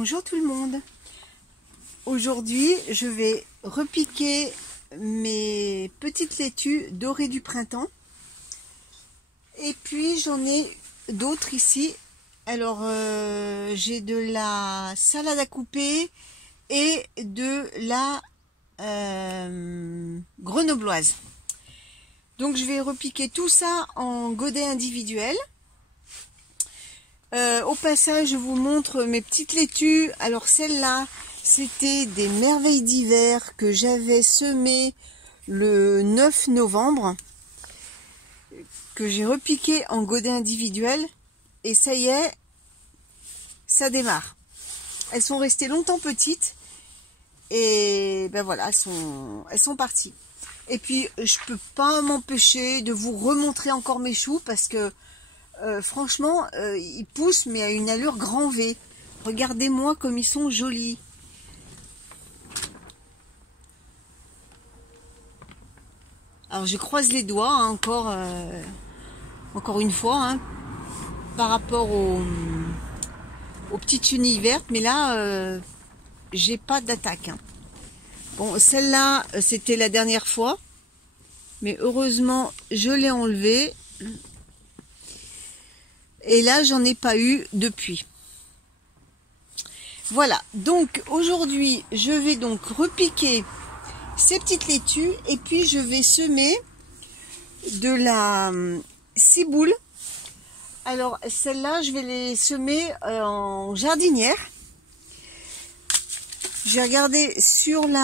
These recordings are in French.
Bonjour tout le monde. Aujourd'hui, je vais repiquer mes petites laitues dorées du printemps. Et puis, j'en ai d'autres ici. Alors, j'ai de la salade à couper et de la grenobloise. Donc, je vais repiquer tout ça en godets individuels. Au passage, je vous montre mes petites laitues. Alors celle-là, c'était des merveilles d'hiver que j'avais semées le 9 novembre, que j'ai repiqué en godets individuels. Et ça y est, ça démarre. Elles sont restées longtemps petites. Et ben voilà, elles sont parties. Et puis, je peux pas m'empêcher de vous remontrer encore mes choux parce que franchement, ils poussent, mais à une allure grand V. Regardez-moi comme ils sont jolis. Alors, je croise les doigts, hein, encore une fois, hein, par rapport aux petites chenilles vertes. Mais là, j'ai pas d'attaque. Hein. Bon, celle-là, c'était la dernière fois. Mais heureusement, je l'ai enlevée. Et là, j'en ai pas eu depuis. Voilà, donc aujourd'hui, je vais donc repiquer ces petites laitues et puis je vais semer de la ciboule. Alors, celle-là, je vais les semer en jardinière. J'ai regardé sur le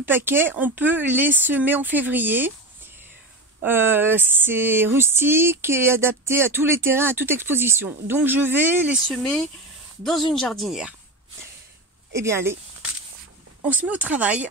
paquet, on peut les semer en février. C'est rustique et adapté à tous les terrains, à toute exposition. Donc je vais les semer dans une jardinière. Eh bien allez, on se met au travail.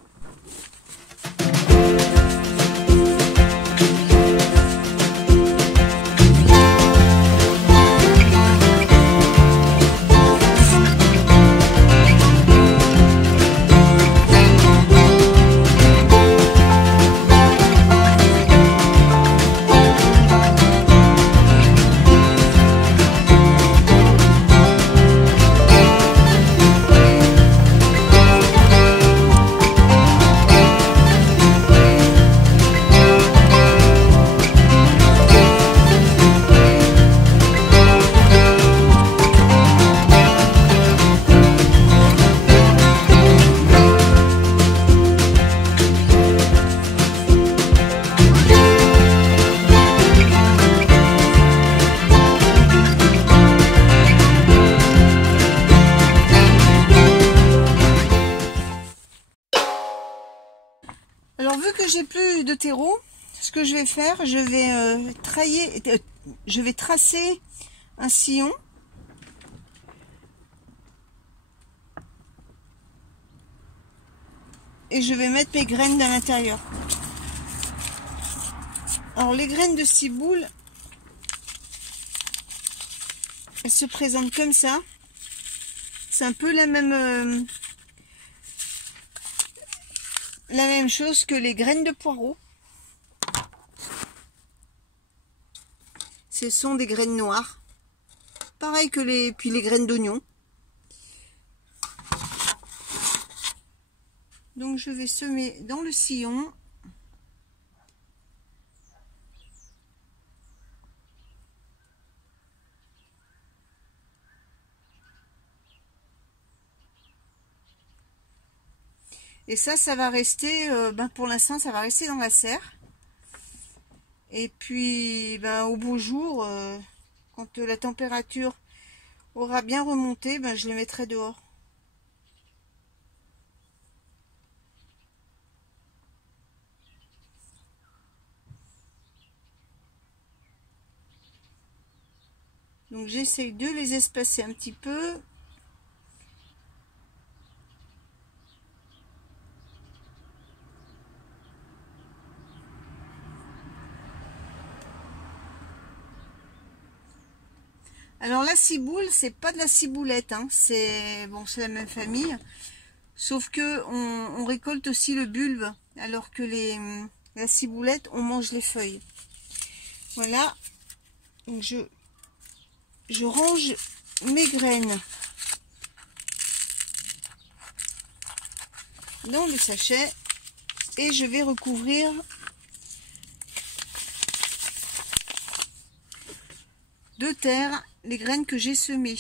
Alors vu que j'ai plus de terreau, ce que je vais faire, je vais tracer un sillon. Et je vais mettre mes graines à l'intérieur. Alors les graines de ciboule, elles se présentent comme ça. C'est un peu la même chose que les graines de poireaux. Ce sont des graines noires. Pareil que les graines d'oignon. Donc je vais semer dans le sillon. Et ça va rester, pour l'instant, ça va rester dans la serre. Et puis, au beau jour, quand la température aura bien remonté, je les mettrai dehors. Donc, j'essaye de les espacer un petit peu. Alors la ciboule, c'est pas de la ciboulette, hein. C'est la même famille, sauf que on récolte aussi le bulbe, alors que la ciboulette, on mange les feuilles. Voilà. Donc je range mes graines dans le sachet et je vais recouvrir de terre les graines que j'ai semées.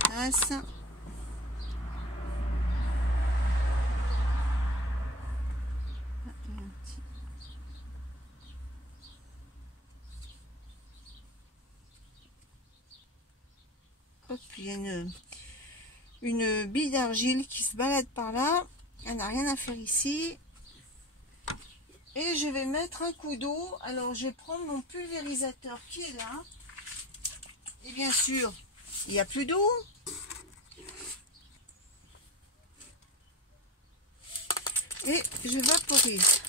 Tasse. Hop, il y a une bille d'argile qui se balade par là. Elle n'a rien à faire ici. Et je vais mettre un coup d'eau. Alors je vais prendre mon pulvérisateur qui est là. Et bien sûr, il n'y a plus d'eau. Et je vaporise.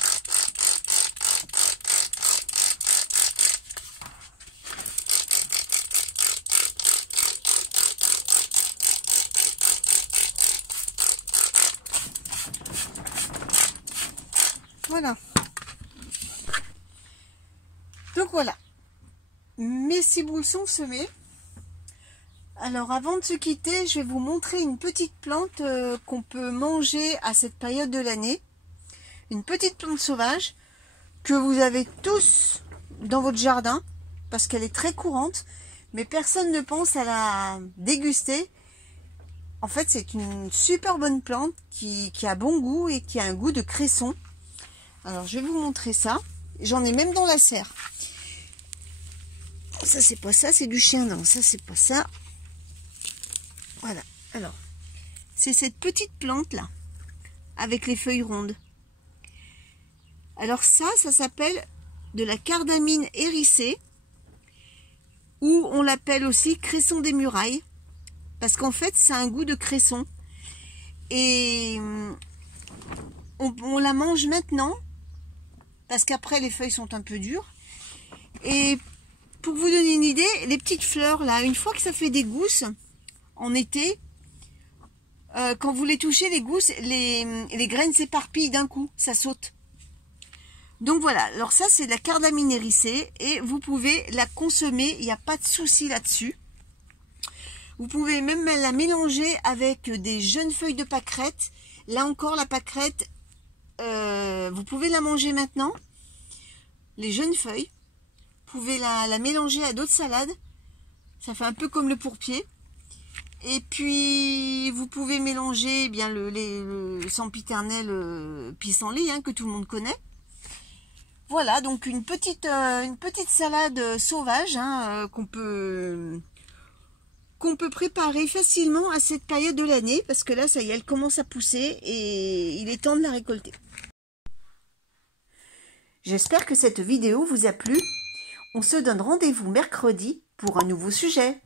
Voilà. Donc voilà. Mes ciboules sont semées. Alors avant de se quitter, je vais vous montrer une petite plante qu'on peut manger à cette période de l'année. Une petite plante sauvage que vous avez tous dans votre jardin parce qu'elle est très courante, mais personne ne pense à la déguster. En fait, c'est une super bonne plante qui a bon goût et qui a un goût de cresson. Alors, je vais vous montrer ça. J'en ai même dans la serre. Ça, c'est pas ça, c'est du chien. Non, ça, c'est pas ça. Voilà. Alors, c'est cette petite plante-là, avec les feuilles rondes. Alors ça s'appelle de la cardamine hérissée, ou on l'appelle aussi cresson des murailles, parce qu'en fait, ça a un goût de cresson. Et on la mange maintenant, parce qu'après, les feuilles sont un peu dures. Et pour vous donner une idée, les petites fleurs, là, une fois que ça fait des gousses, en été, quand vous les touchez, les gousses, les graines s'éparpillent d'un coup, ça saute. Donc voilà, alors ça c'est de la cardamine hérissée et vous pouvez la consommer, il n'y a pas de souci là-dessus. Vous pouvez même la mélanger avec des jeunes feuilles de pâquerette. Là encore la pâquerette, vous pouvez la manger maintenant. Les jeunes feuilles, vous pouvez la mélanger à d'autres salades. Ça fait un peu comme le pourpier. Et puis vous pouvez mélanger eh bien le sempiternel pissenlit que tout le monde connaît. Voilà, donc une petite salade sauvage qu'on peut préparer facilement à cette période de l'année, parce que là, ça y est, elle commence à pousser et il est temps de la récolter. J'espère que cette vidéo vous a plu. On se donne rendez-vous mercredi pour un nouveau sujet.